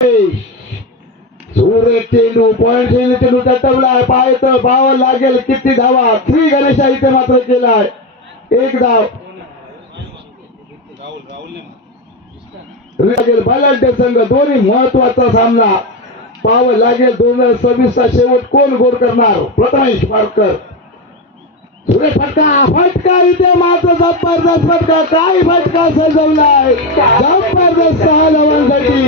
सूर्य चेंडू पॉइंट चेंडू तटवलाय पायत बाव लागेल किती धावा श्री गणेशा इथे मात्र केलाय एक धाव लागेल बलाढ्य संघ दोन्ही महत्वाचा सामना पाव लागेल 2026 चा शेवट कोण गोल करणार प्रथमेश पारकर सूर्य फटका इथे मात्र जबरदस्त फटका काय फटका सजवलाय जबरदस्त 6 धावांसाठी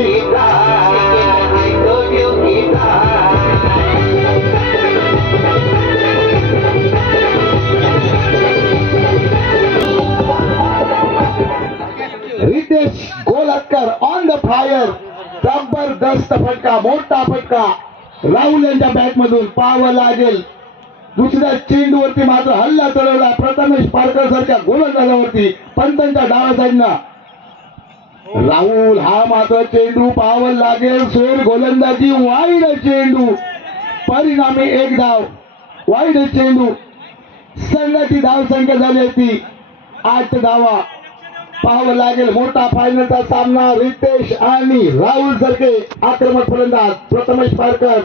रितेश गोलटकर ऑन द फायर जबरदस्त फटका मोठा फटका राहुल यांच्या बॅट मधून पाव लागेल दुसऱ्या चेंडूवरती मात्र हल्ला चढवला प्रथमेश पारकर सारख्या गोलंदाजावरती पंतांच्या डाव्या साईडनं राहुल हा मात्र चेंडू पाव लागेल सोर गोलंदाजी वाईड चेंडू परिणामी एक धाव वाईड चेंडू संघाची धाव संख्या झाली होती 8 धावा पाहावं लागेल मोठा फायनलचा सामना रितेश आणि राहुल सारखे आक्रमक फलंदाज प्रथमेश पारकर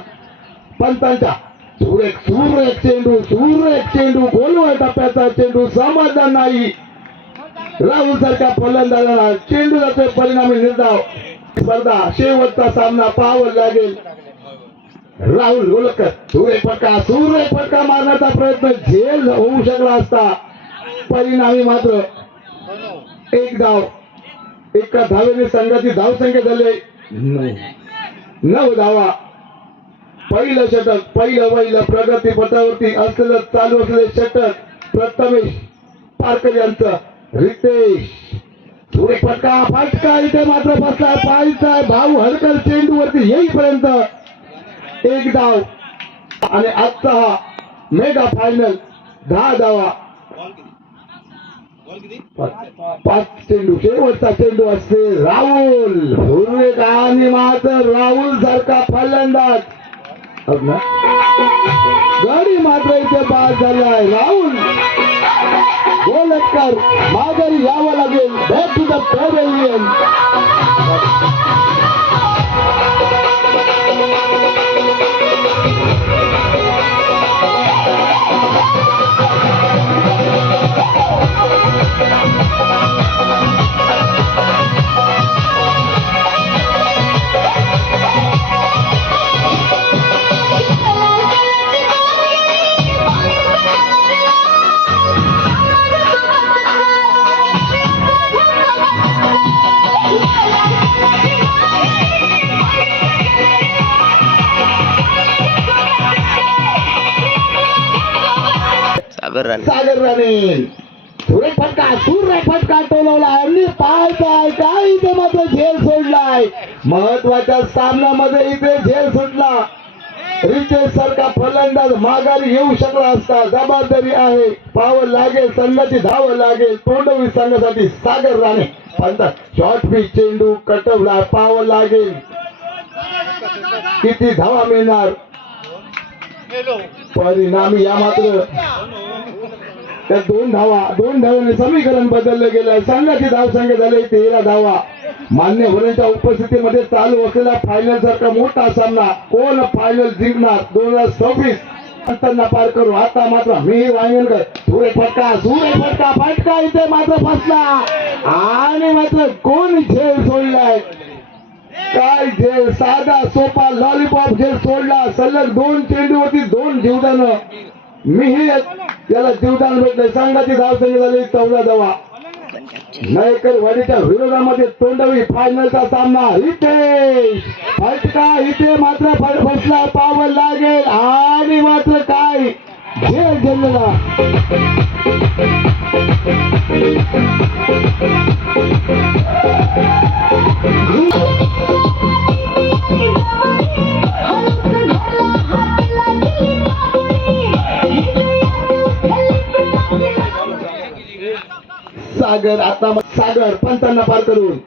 पंतांच्या सूर्य चेंडू गोलवर टप्प्याचा चेंडू समाधान नाही राहुल सारख्या फलंदाजाला चेंडू जातोय परिणामी निर्धाव स्पर्धा शेवटचा सामना पाहावं लागेल राहुल गोलकर सूर्य फटका मारण्याचा प्रयत्न झेल होऊ शकला असता परिणामी मात्र एक धाव एका धावेने संघाची धावसंख्या झाली 9 धावा पहिलं षटक पहिलं प्रगती पथावरती असलेलं चालू असलेले षटक प्रथमेश पारकर यांचं रितेश सूर्य फटका इथे मात्र बसलाय पायचा भाऊ हरकर चेंडू वरती येईपर्यंत एक धाव आणि आजचा हा मेगा फायनल 10 धावा 5 चेंडू शेवटचा चेंडू असते राहुल सूर्य आणि मात्र राहुल सारखा फलंदाज गाडी मात्र इथे बाद झालाय राहुल गोलटकर माघारी यावं लागेल बॅक टू द पॅव्हेलियन सागर राणे सूर्य फटका टोलवला आणि पाय काय इथे मात्र झेल सोडलाय महत्वाच्या सामन्यामध्ये इथे झेल सुटला रितेश सारखा फलंदाज माघारी येऊ शकला असता जबाबदारी आहे पाव लागेल संघाची धाव लागेल तोंडवी संघासाठी सागर राणे शॉर्ट पिच चेंडू कटवला पाव लागेल किती धावा मिळणार परिणामी या मात्र त्या 2 धावांनी समीकरण बदललं गेलं संघाची धावसंख्या झाली 13 धावा मान्यवरांच्या उपस्थितीमध्ये चालू असलेला फायनल सारखा मोठा सामना कोण फायनल जिंकणार 2026 अंतरना पार करू आता मात्र मी वांगणकर सूर्य फटका इथे मात्र फसला आणि मात्र कोण झेल सोडलाय काय झेल साधा सोपा लॉलीपॉप झेल सोडला सलग 2 चेंडूवरती 2 जीवदान मी याला जीवदान भेटले संघाची धावसंख्या झाली 14 धावा नायकर वाडीच्या विरोधामध्ये तोंडवी फायनलचा सामना रितेश फटका इथे मात्र फसला पाव लागेल आणि मात्र काय झेल झेलला सागर पंतांना पार करून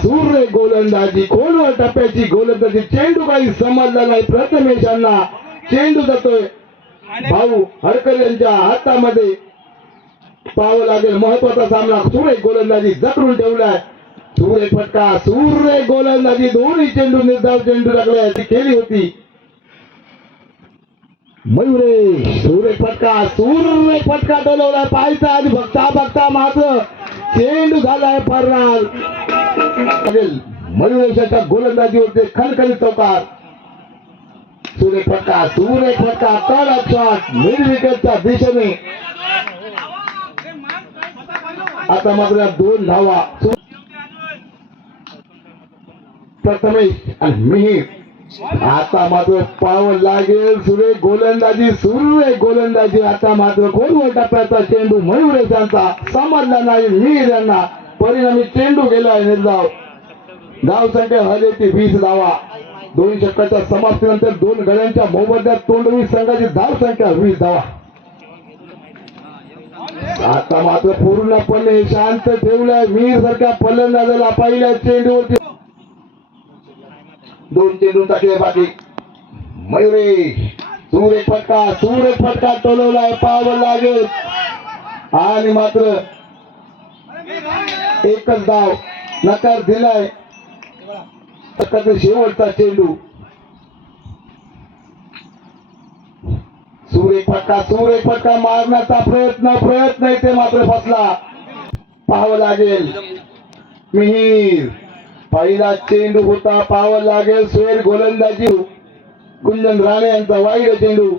सूर्य गोलंदाजी खोलवर टप्प्याची गोलंदाजी चेंडू काही समजला नाही प्रथमेशांना चेंडू जातोय भाऊ हरकर यांच्या हातामध्ये पाहावं लागेल महत्वाचा सामना सूर्य गोलंदाजी जखडून ठेवलाय सूर्य फटका सूर्य गोलंदाजी दोन्ही चेंडू निर्धाव चेंडू टाकले ती केली होती मयुरेश सूर्य फटका टोलवलाय पाहायचा आणि बघता बघता मात्र चेंडू झालाय फरार मयुरेशाच्या गोलंदाजीवरती खणखणीत चौकार सूर्य फटका कडक शॉट मिड विकेटच्या दिशेने आता मात्र 2 धावा प्रथमेश आणि मिहिर आता मात्र पावर लागेल सूर्य गोलंदाजी आता मात्र खोलवर टप्प्याचा चेंडू मयुरेशांचा समजला नाही मिहिर यांना परिणामी चेंडू गेलाय निर्धाव धाव संख्या झाली ती 20 धावा 2 षटकाच्या समाप्तीनंतर 2 गड्यांच्या मोबदल्यात तोंडवी संघाची धाव संख्या 20 धावा आता मात्र पूर्णपणे शांत ठेवलाय मीर सारख्या फलंदाजाला पहिल्या चेंडूवरती 2 चेंडू टाकले बाकी मयुरेश सूर्य फटका टोलवलाय पावर लागेल आणि मात्र एकच धाव नकार दिलाय शेवटचा चेंडू सूर्य फटका मारण्याचा प्रयत्न इथे मात्र फसला पाहावं लागेल मिहिर पहिला चेंडू होता पाहावं लागेल स्वेर गोलंदाजी गुंजन राणे यांचा वाईड चेंडू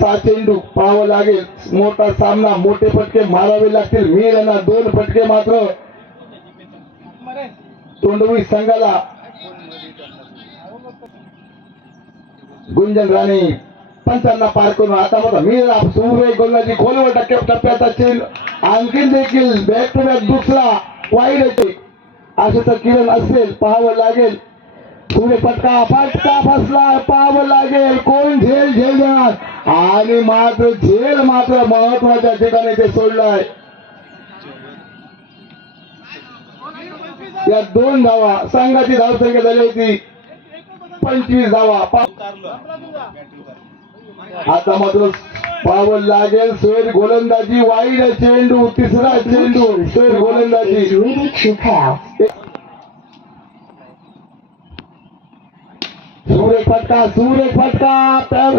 6 चेंडू पाहावं लागेल मोठा सामना मोठे फटके मारावे लागतील मिहिर यांना 2 फटके मात्र तोंडवी संघाला गुंजन राणे 55 पार करून आता मात्र मीरा सूर्य गोलंदाजी खोलवर टप्प्याचा चेंडू आणखीन देखील बॅक टू बॅक दुसरा वाईड येते असे तर किरण असेल पाहावं लागेल सूर्य फटका फसला पाहावं लागेल कोण झेल देणार आणि मात्र महत्वाच्या ठिकाणी ते सोडलाय या 2 धावा संघाची धावसंख्या झाली होती 25 धावा आता मात्र पाहावं लागेल स्वेर गोलंदाजी वाईड चेंडू तिसरा चेंडू स्वेर गोलंदाजी सूर्य फटका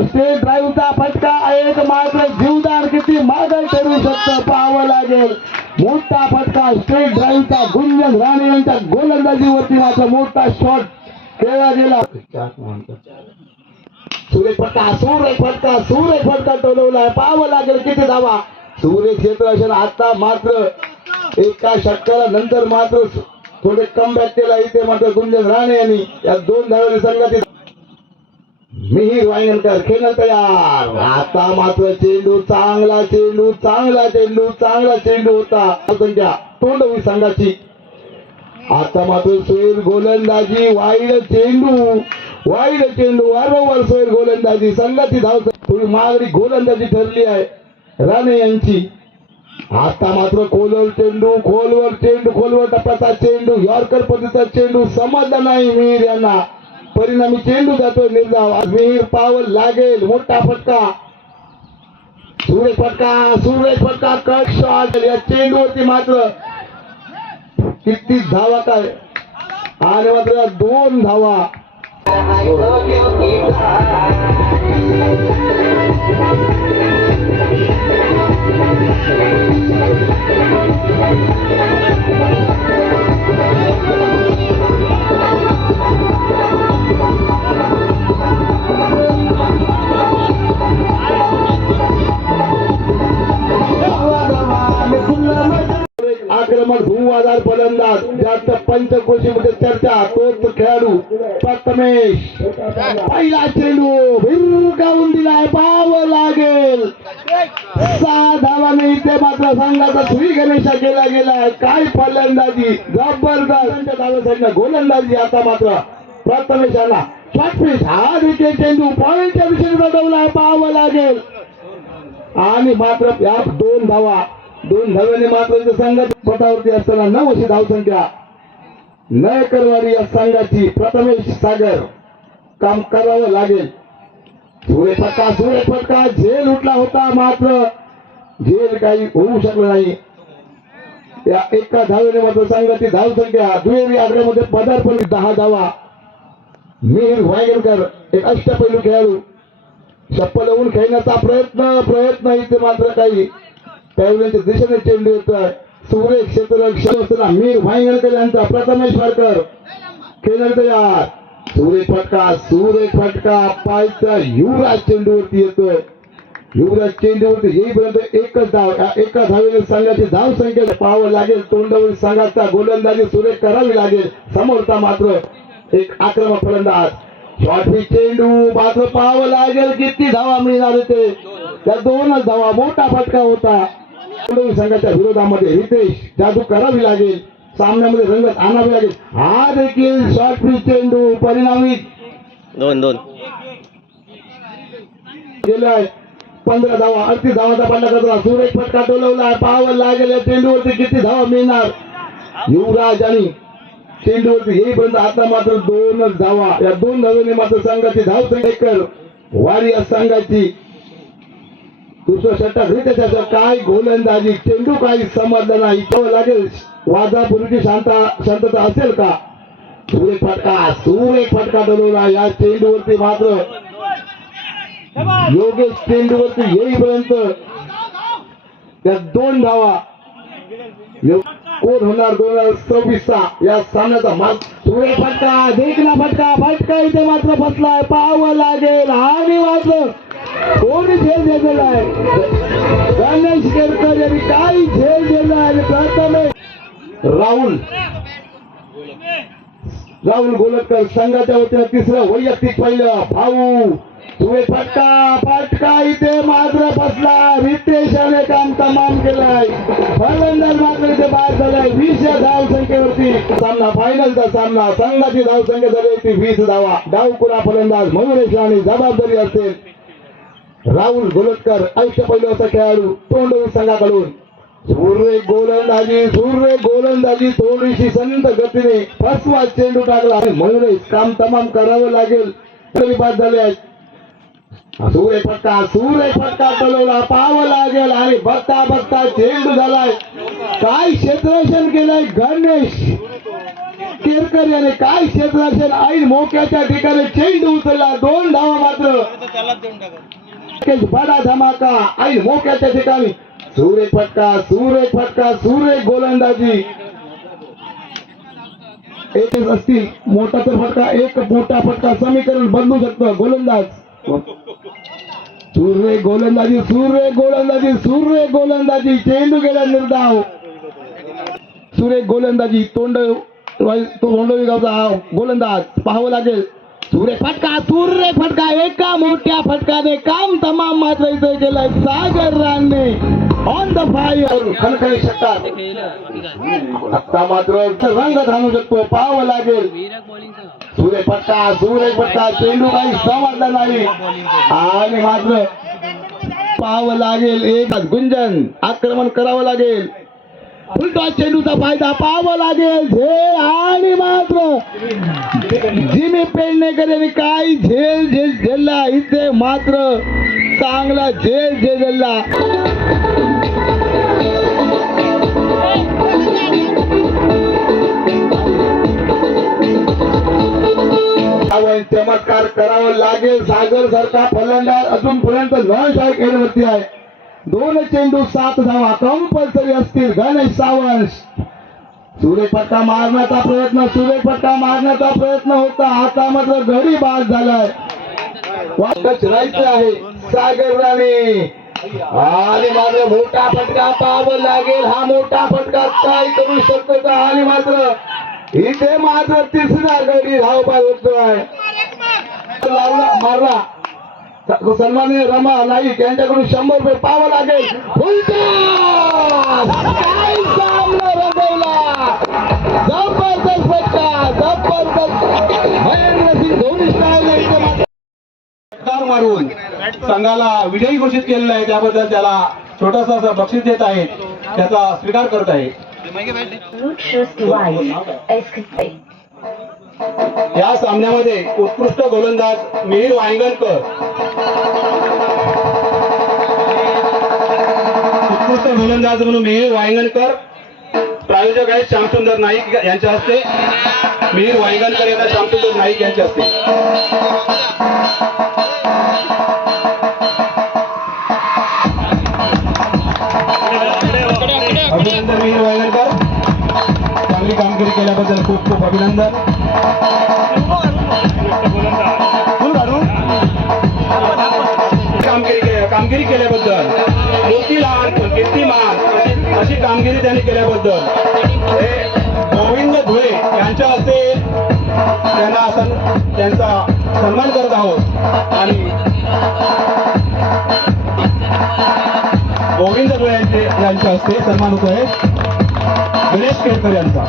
स्टेट ड्राईव्हचा फटका एक मात्र जीवदार किती मागे ठरू शकतं पाहावं लागेल मोठा फटका स्टेट ड्राईव्हचा गुंजन राणे यांच्या गोलंदाजीवरती मात्र मोठा शॉट खेळला गेला सूर्य फटका टोलवलाय पाहावं लागेल किती धावा सूर्य क्षेत्र असेल आता मात्र एका षटकाला नंतर मात्र थोडे कमबॅक केला इथे मात्र गुंजन राणे यांनी या 2 धावांनी संघातील मिहिर वायनकर खेळणं तयार आता मात्र चेंडू चांगला चेंडू होता संख्या तोंडवी संघाची आता मात्र स्वेर गोलंदाजी वाईड चेंडू वारंवार स्वेर गोलंदाजी संघाची धाव थोडी मागणी गोलंदाजी ठरली आहे राणे यांची आता मात्र खोलवर टप्प्याचा चेंडू यॉर्कर पद्धतीचा चेंडू समजला नाही मिहिर यांना परिणामी चेंडू जातो निर्धाव मिहिर पावल लागेल मोठा फटका सूर्य फटका कट शॉट या चेंडूवरती मात्र किती धावा काय आणि मात्र 2 धावा आक्रमक भूआधार फलंदाज जास्त पंचकोशीमध्ये चर्चा तोच खेळाडू प्रथमेश पहिला चेंडू भिरकावून दिलाय पाहावं लागेल 6 धावांनी इथे मात्र संघाचा श्री गणेशा केला गेलाय काय फलंदाजी जबरदस्त धावांसाठी गोलंदाजी आता मात्र प्रथमेशांना शॉर्टपिच हा विकेट चेंडू पॉइंटच्या दिशेने लढवलाय पाहावं लागेल आणि मात्र या 2 धाव्याने मात्र संघात पटावरती असताना 9 अशी धावसंख्या न करणारी या संघाची प्रथमेश सागर काम करावं लागेल सूर्य फटका झेल उठला होता मात्र झेल काही होऊ शकलं नाही या एका धावेने मात्र संघाची धावसंख्या दुहेरी आकड्यामध्ये पदार्पण 10 धावा. मिहिर वायगणकर एक अष्टपैलू खेळाडू चप्पल लावून खेळण्याचा प्रयत्न इथे मात्र काही पैलवांच्या दिशेने चेंडू येतोय. सुरेश क्षेत्ररक्षक मिहिर वायगणकर यांचा प्रथमेश वाडकर खेळणार तयार. सुरेश फटका पायचा युवराज चेंडूवरती येतोय. युवराज चेंडूवरती येईपर्यंत एकच धाव. एका धावेने संघाची धाव संख्या पाहावं लागेल. तोंडावरील संघाचा गोलंदाजी सुरेख करावी लागेल. समोरचा मात्र एक आक्रमक फलंदाज शॉर्टफी चेंडू मात्र पाहावं लागेल किती धावा मिळणार होते. त्या 2च धावा. मोठा फटका होता. तोंडावरील संघाच्या विरोधामध्ये रितेश जादू करावी लागेल. सामन्यामध्ये रंगत आणावी लागेल. हा देखील शॉर्टफी चेंडू परिणामी 2-2 गेलाय. 15 धावा. 38 धावाचा पल्ला कचरा. सुरेश फटका टोलवला. पाहावं लागेल या चेंडूवरती किती धावा मिळणार. युवराज आणि चेंडूवरती येईपर्यंत आता मात्र 2च धावा. या 2 धावेने मात्र संघाची धाव संख्या वारिया संघाची दुसरा षटक रितेश काय गोलंदाजी. चेंडू काही समजलं नाही. पाहावं लागेल वादापूर्वीची शांतता असेल का. सुरेश फटका टोलवला. या चेंडूवरती मात्र योगेश चेंडूवरती येईपर्यंत त्या 2 धावा. कोण होणार 2026चा या सामन्याचा मार्ग. सुरेश फटका देखना फटका इथे मात्र फसलाय. पाहावं लागेल आणि मात्र कोणी झेल दिलेला आहे. गणेश केरकर यांनी काही झेल दिला आहे. प्रथमे राहुल गोलटकर संघाच्या वतीनं तिसरं वैयक्तिक पहिलं भाऊ. सुरेश फटका इथे मात्र फसला. रितेशाने काम तमाम केलाय. फलंदाज मात्र इथे बाद झालाय. 20 या धाव संख्येवरती सामना. फायनलचा सामना. संघाची धाव संख्या झाली होती 20 धावा. डावकुरा फलंदाज मयुरेश आणि जबाबदारी असेल राहुल गोलटकर अष्टपैलू असा खेळाडू तोंडवी संघाकडून. सूर्य गोलंदाजी थोडीशी संत गतीने फसवा चेंडू टाकला आणि मयुरेश काम तमाम करावं लागेल. तरी बाद झाले आहेत. सूर्य फटका टोलवला. पाहावं लागेल आणि बघता चेंडू झालाय. काय क्षेत्ररक्षण केलंय गणेश केरकर याने. काय क्षेत्ररक्षण. ऐन मोक्याच्या ठिकाणी चेंडू उचलला. 2 धावा मात्र. बडा धमाका ऐन मोक्याच्या ठिकाणी. सूर्य फटका गोलंदाजी एकच असतील. मोठा तर फटका एक मोठा फटका समीकरण बदलू शकतं. गोलंदाज सूर्य गोलंदाजी चेंडू गेला निर्धाव. सूर्य गोलंदाजी तोंडवी गावचा गोलंदाज. पाहावं लागेल. सूर्य फटका एका मोठ्या फटकाने काम तमाम मात्र इथे केलाय. सागर राणे ऑन द फायर. खणखणी षटकार. आता मात्र रंग घालू शकतो. पाहावं लागेल. सूर्य फटका चेंडू काही समजला नाही आणि मात्र पाहावं लागेल. एक गुंजन आक्रमण करावं लागेल. उलटा चेंडूचा फायदा पाहावा लागेल. आणि मात्र जिमी पेडणेकर यांनी काय झेलला इथे मात्र चांगला झेलला. चमत्कार करावा लागेल. सागर सारखा फलंदाज अजूनपर्यंत 9 स्ट्राईक वरती आहे. 2 चेंडू 7 धावा कंपल्सरी असतील. गणेश सावंत सूर्यफटका मारण्याचा प्रयत्न होता. आता मात्र घडी बाद झालाय. वाटच राहायचं आहे सागर राणे आणि मात्र मोठा फटका पाहावं लागेल. हा मोठा फटका काय करू शकतो का. आणि मात्र इथे मात्र 3रा गडी धावबाद होतोय. मारला सन्माननीय रमा नाईक यांच्याकडून 100 रुपये पाहावं लागेल. काय सामना रंगवला. जबरदस्त फटका. महेंद्रसिंग धोनी स्टाईल मारून संघाला विजयी घोषित केलेला आहे. त्याबद्दल त्याला छोटासा असं बक्षीस देत आहे. त्याचा स्वीकार करत आहे. या सामन्यामध्ये उत्कृष्ट गोलंदाज मिहिर वायगणकर. उत्कृष्ट गोलंदाज म्हणून मिहिर वायगणकर प्रायोजक आहेत श्यामसुंदर नाईक यांच्या हस्ते, मिहीर वांगणकर यांना श्यामसुंदर नाईक यांच्या हस्ते. अभिनंदन मिहीर वांगणकर, चांगली कामगिरी केल्याबद्दल खूप खूप अभिनंदन. कामगिरी केल्याबद्दल, मोतीलाल कीर्तिमान अशी कामगिरी त्यांनी केल्याबद्दल हे गोविंद धुळे यांच्या हस्ते त्यांचा सन्मान करत आहोत. आणि गोविंद धुळे यांच्या हस्ते सन्मान होत आहे गणेश केळकर यांचा.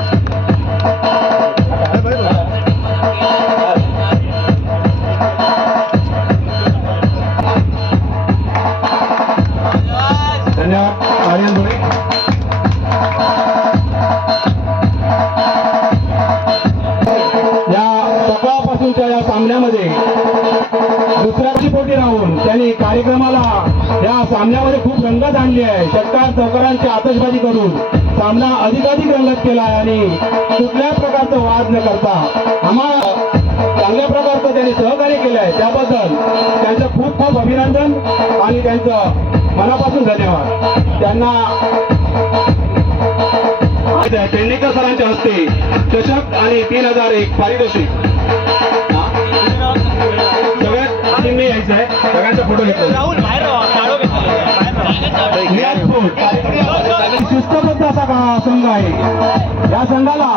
धन्यवाद आर्यन धुळे. या सकाळपासूनच्या या सामन्यामध्ये दुसऱ्याची पोटी राहून त्यांनी कार्यक्रमाला या सामन्यामध्ये खूप रंगत आणली आहे. षटकार चौकारांची आतषबाजी करून सामना अधिकाधिक रंगत केला आहे आणि कुठल्याच प्रकारचा वाद न करता आम्हाला चांगल्या प्रकारचं त्यांनी सहकार्य केलं आहे. त्याबद्दल त्यांचं खूप खूप अभिनंदन आणि त्यांचं मनापासून धन्यवाद. त्यांना पेडणेकर सरांच्या हस्ते चषक आणि 3001 पारितोषिक. सगळ्यात आधी मी यायचं आहे, सगळ्यांचा फोटो घेतला. शिस्तबद्ध असा संघ आहे. या संघाला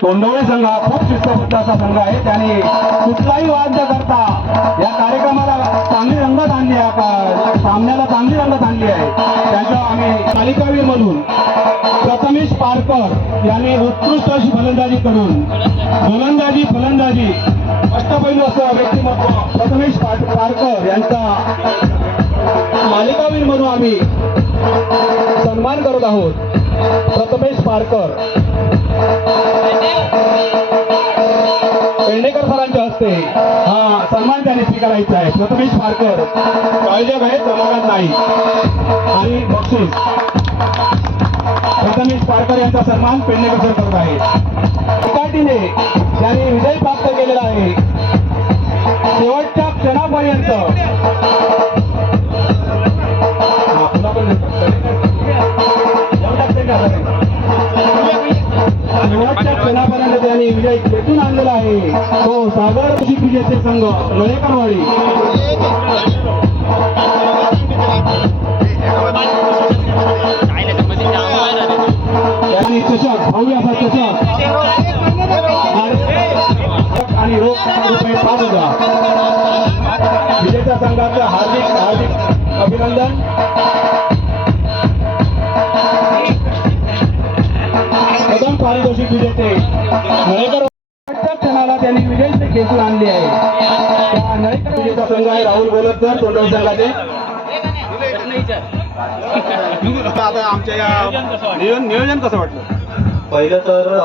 तोंडवळे संघ हा खूप शिस्तबद्ध असा संघ आहे. त्याने कुठलाही वाद न करता या कार्यक्रमाला चांगली रंगत आणली आहे, सामन्याला चांगली रंगत आणली आहे. त्यांचा आम्ही तालिकावीर मधून प्रथमेश पारकर यांनी उत्कृष्ट अशी फलंदाजी करून फलंदाजी अष्टपैलू असं व्यक्तिमत्व प्रथमेश पारकर यांचा मालिकावीर म्हणून आम्ही सन्मान करत आहोत. प्रथमेश पारकर पेडणेकर सरांच्या हस्ते हा सन्मान त्यांनी स्वीकारायचा आहे. प्रथमेश पारकर प्रायोजक आहेत रमाकांत नाईक आणि बक्षीस. प्रथमेश पारकर यांचा सन्मान पेडणेकर सर करत आहेत. एकाटीने त्यांनी विजय प्राप्त केलेला आहे. शेवटच्या क्षणापर्यंत शेवटच्या क्षणापर्यंत त्यांनी विजय खेचून आणलेला आहे. तो सागर विजेते संघ नळेकरवाडी. त्यांनी चषक भव्य असा चषक आणि रोख रुपये 5,000 विजेत्या संघाचं हार्दिक अभिनंदन. प्रथम पारितोषिक विजेते नळेकर क्षणाला त्यांनी विजय खेचून आणली आहे. त्या नळेकर विजेता संघ आहे राहुल गोलतकर तोंडवळे संघाचे. आता आमच्या या नियोजन कसं वाटलं? पहिलं तर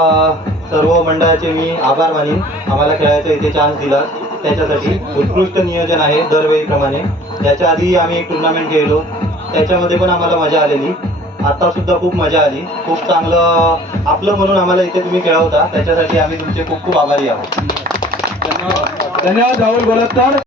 सर्व मंडळाचे मी आभार मानीन. आम्हाला खेळायचा इथे चान्स दिला त्याच्यासाठी. उत्कृष्ट नियोजन आहे दरवेळीप्रमाणे. याच्या आधी आम्ही एक टुर्नामेंट खेळलो, त्याच्यामध्ये पण आम्हाला मजा आलेली. आता सुद्धा खूप मजा आली. खूप चांगलं आपलं म्हणून आम्हाला इथे तुम्ही खेळवता, त्याच्यासाठी आम्ही तुमचे खूप खूप आभारी आहोत. धन्यवाद राहुल गोलतकर.